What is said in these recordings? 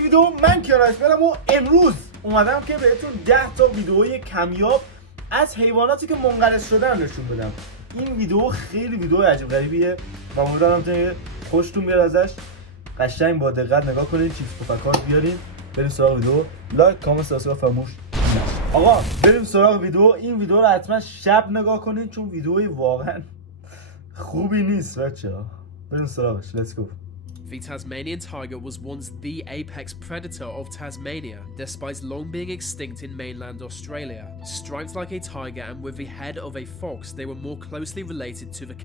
ویدیو من کنارش برم و امروز اومدم که بهتون 10 تا ویدیوی کمیاب از حیواناتی که منقرض شدن نشون بدم. این ویدیو خیلی ویدیو عجیب غریبیه و امیدوارم که خوشتون بیاد ازش. قشنگ با دقت نگاه کنید، چیز پفکار بیارین. بریم سراغ ویدیو. لایک، کامنت، سابسکرایب فراموش نشه. آقا بریم سراغ ویدیو. این ویدیو رو حتما شب نگاه کنید چون ویدیوی واقعا خوبی نیست بچه‌ها. بریم سراغش. Let's go. The Tasmanian tiger was once the apex predator of Tasmania, despite long being extinct in mainland Australia. Striped like a tiger and with the head of a fox, they were more closely related to the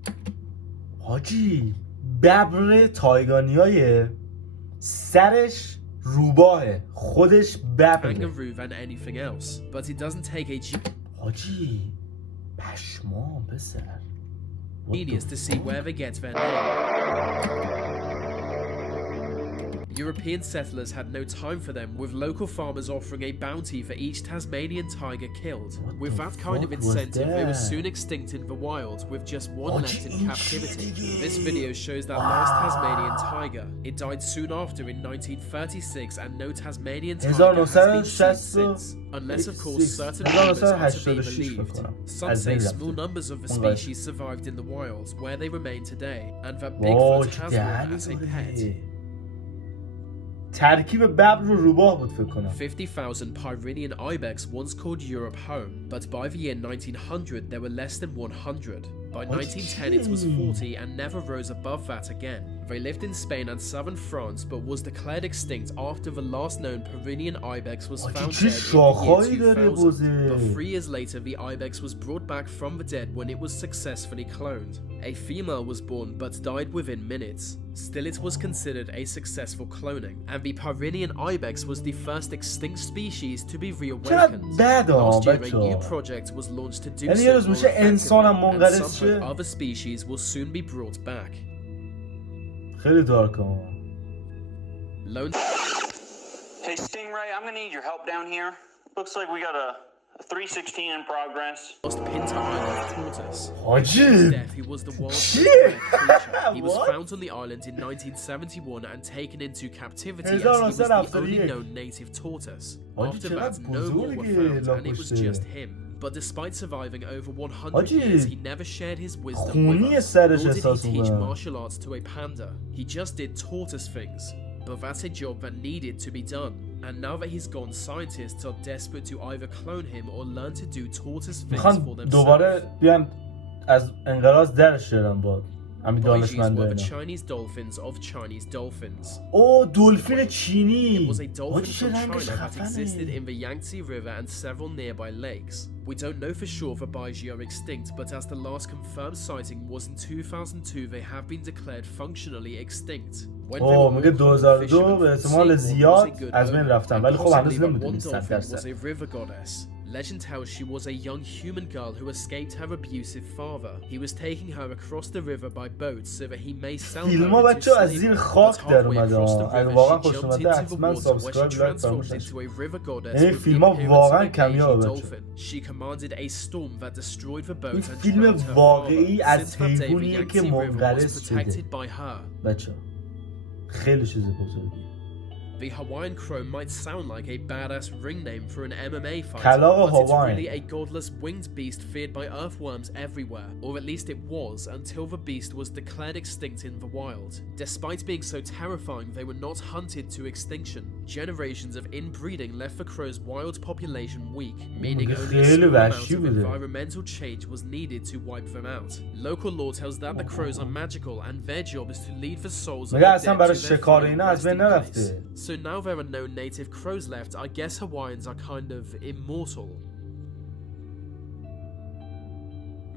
حاجی ببر تایگانیای سرش روباهه، خودش ببره kangaroo than anything else. But it doesn't take a حاجی پشمام پسر genius to see where they get their name. European settlers had no time for them, with local farmers offering a bounty for each Tasmanian tiger killed. With that kind of incentive, they were soon extinct in the wild, with just one left in captivity. This video shows that last Tasmanian tiger. It died soon after in 1936, and no Tasmanian tiger has been seen since. Unless of course certain numbers are to be believed. Some say small numbers of the species survived in the wild, where they remain today, and that Bigfoot has one as a pet. ترکیب ببر رو روباه بود فکر کنم. 50,000 Pyrenean ibex once called Europe home, but by the year 1900 there were less than 100. By 1910 it was 40 and never rose above that again. They lived in Spain and southern France, but was declared extinct after the last known Pyrenean ibex was found dead in the year 2000. But 3 years later the ibex was brought back from the dead when it was successfully cloned. A female was born but died within minutes. Still, it was considered a successful cloning, and the Pyrenean ibex was the first extinct species to be reawakened. Last year, a new project was launched to do so more effectively, and some other species will soon be brought back. خیلی دارکه. Hey Stingray, I'm gonna need your help down here. Looks like we got a 316 in progress. Lost Pinto Island tortoise. Haji! He was the world's first rare creature. He was found on the island in 1971 and taken into captivity as he was the only known native tortoise. After that, no more were found, and it was just him. But despite surviving over 100 years, he never shared his wisdom with us, nor did he teach martial arts to a panda. He just did tortoise things. But that's a job that needed to be done. And now that he's gone, scientists are desperate to either clone him or learn to do tortoise things for themselves. دوباره بیان از انقراض درش شدن با همین دانشمندا. The Chinese dolphins of Chinese dolphins. او دلفین چینی. It was a dolphin from China that existed in the Yangtze River and several nearby lakes. We don't know for sure if Baiji are extinct, but as the last confirmed sighting was in 2002, they have been declared functionally extinct. میگه 2002 به احتمال زیاد از بین رفتن، ولی خب هنوز نمیدونیم 100%. Legend tells she was a young human girl who escaped her abusive father. He was taking her across the river by boat so that he may sell her into slavery. But halfway across the river, she jumped into the water where she transformed into a river goddess with the appearance of a Asian dolphin. She commanded a storm that destroyed the boat and drowned her father. Since that day, the Yangtze River was protected by her. خیلی چیز بزرگی. The Hawaiian crow might sound like a badass ring name for an MMA fighter, but it's really a godless winged beast feared by earthworms everywhere, or at least it was until the beast was declared extinct in the wild. Despite being so terrifying, they were not hunted to extinction. Generations of inbreeding left the crow's wild population weak, meaning only a small amount of environmental change was needed to wipe them out. Local law tells that the crows are magical and their job is to lead the souls of the dead to their final resting place. So now there are no native crows left, I guess Hawaiians are kind of immortal.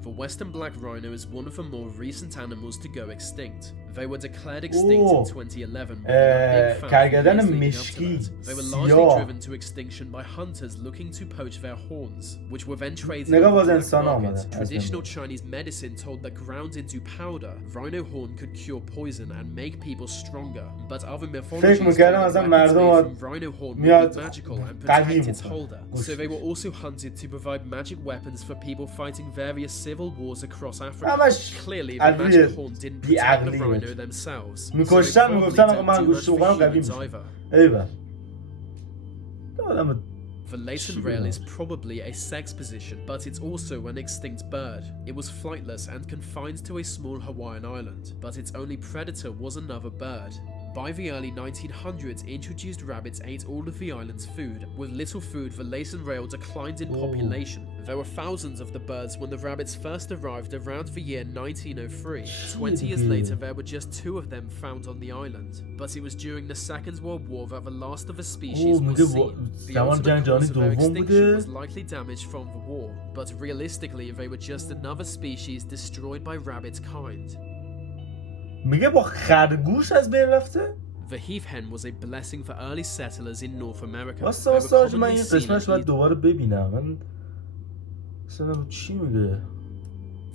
The western black rhino is one of the more recent animals to go extinct. They were declared extinct in 2011 with big families leading up to that. They were largely driven to extinction by hunters looking to poach their horns, which were then traded on the black market. Traditional Chinese medicine told that ground into powder, rhino horn could cure poison and make people stronger. But other mythologies told that weapons made from rhino horn would be magical and protect its holder. So they were also hunted to provide magic weapons for people fighting various civil wars across Africa. Clearly, the magic horn didn't protect the rhino themselves. میگفتن آقا من گوشت بخورم قوی میشم. ایول آدم The Layton rail is probably a sex position, but it's also an extinct bird. It was flightless and confined to a small Hawaiian island, but its only predator was another bird. By the early 1900s, introduced rabbits ate all of the island's food. With little food, the Layton rail declined in population. There were thousands of the birds when the rabbits first arrived around the year 1903. 20 years later, there were just 2 of them found on the island. But it was during the Second World War that the last of the species was seen. The ultimate cause of their extinction was likely damage from the war, but realistically, they were just another species destroyed by rabbit's kind. میگه با خرگوش از بین رفته؟ The heath hen was a blessing for early settlers in North America. واسه من این قسمتش باید دوباره ببینم. من اصلا چی میگه؟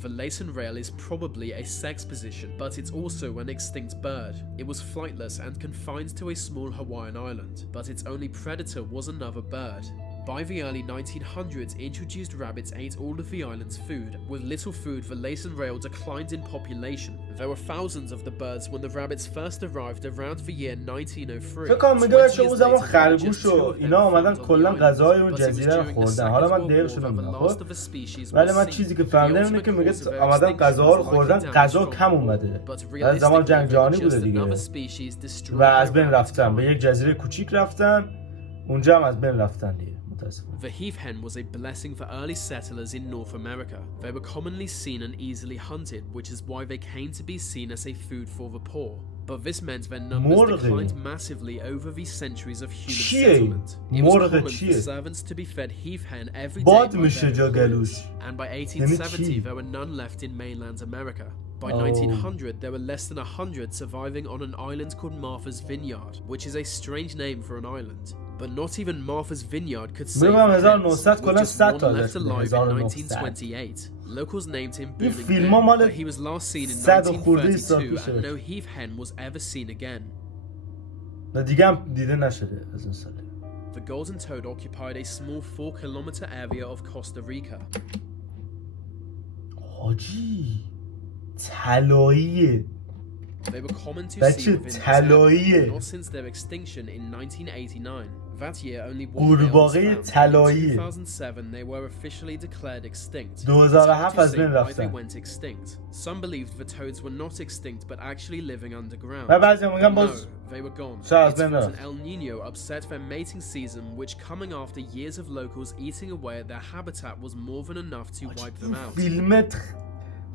The Layton rail is probably a sex position, but it's also an extinct bird. It was flightless and confined to a small Hawaiian island, but its only predator was another bird. By the early 1900s, introduced rabbits ate all of the island's food. With little food, the Layton rail declined in population. There were thousands of the birds when the rabbits first arrived around the year 1903. فکر کنم میگه بچه اون زمان خرگوش و اینا آمدن کلا غذای اون جزیره رو خوردن. حالا من دقیقش نمیدونم خب، ولی من چیزی که فهمیدم اینه که میگه آمدن غذاها رو خوردن، غذا کم اومده. از زمان جنگ جهانی بوده دیگه و از بین رفتن، به یک جزیره کوچیک رفتن، اونجا هم از بین رفتن دیگه. The heath hen was a blessing for early settlers in North America. They were commonly seen and easily hunted, which is why they came to be seen as a food for the poor. But this meant their numbers declined massively over the centuries of human settlement. It was common for servants to be fed heath hen every day by their employers. And by 1870 there were none left in mainland America. By 1900 there were less than 100 surviving on an island called Martha's Vineyard, which is a strange name for an island. But not even Martha's Vineyard could save the hens, with just one left alive in 1928. Locals named him Booming Ben, but he was last seen in 1932 and no heath hen was ever seen again. The golden toad occupied a small 4-kilometer area of Costa Rica. They were common to see within this area, not since their extinction in 1989. That year, only one male was found. In 2007, they were officially declared extinct. It's hard to say why they went extinct. Some believed the toads were not extinct, but actually living underground. But no, they were gone. It's thought an El Nino upset their mating season, which, coming after years of locals eating away at their habitat, was more than enough to wipe them out.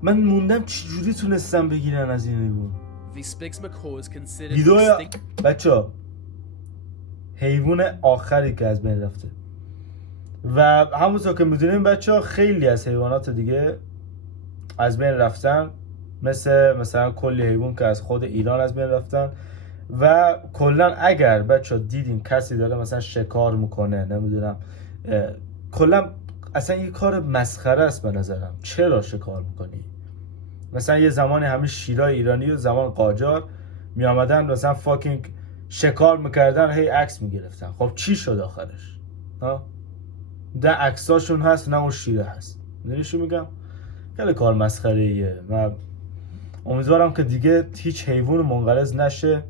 من موندم چجوری تونستم بگیرن از این حیوان. The Spix macaw is considered extinct. بچه‌ها حیوان آخری که از بین رفته و همونطور که میدونیم بچه‌ها خیلی از حیوانات دیگه از بین رفتن، مثلا کلی حیوان که از خود ایران از بین رفتن و کلا اگر بچه‌ها دیدین کسی داره مثلا شکار میکنه، نمیدونم کلا اصلا یه کار مسخره است به نظرم. چرا شکار میکنی؟ مثلا یه زمانی همه شیرای ایرانی و زمان قاجار می آمدن مثلا فاکینگ شکار میکردن، هی عکس میگرفتن. خب چی شد آخرش؟ ده عکساشون هست نه اون شیره هست. میدونی چی میگم؟ خیلی کار مسخره ایه و امیدوارم که دیگه هیچ حیوان منقرض نشه،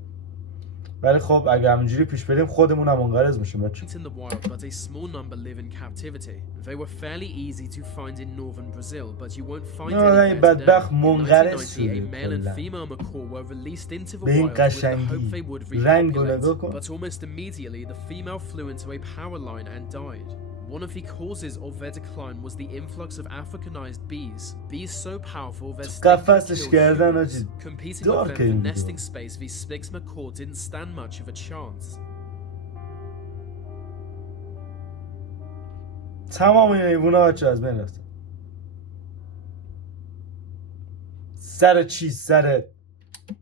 ولی خب اگه همینجوری پیش بریم خودمون هم منقرض میشیم بچه. In the wild, but a small number live in captivity. They were fairly easy to find in northern Brazil, but you won't find any today. In 1990, a male and female macaw were released into the wild with the hope they would repopulate. But almost immediately, the female flew into a power line and died. One of the causes of their decline was the influx of Africanized bees. Bees so powerful their stings killed humans. Competing with them for nesting space, the Spix macaw didn't stand much of a chance. تمام این حیوونا بچه از بین رفتن. سر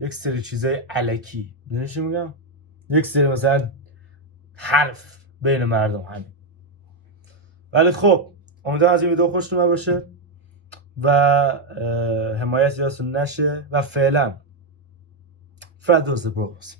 یک سری چیزای الکی. میدونی چی میگم؟ یک سری مثلا حرف بین مردم همین. ولی خب امیدوارم از این ویدیو خوشتون اومد باشه و حمایت یادتون نشه و فعلا فردوس بروز.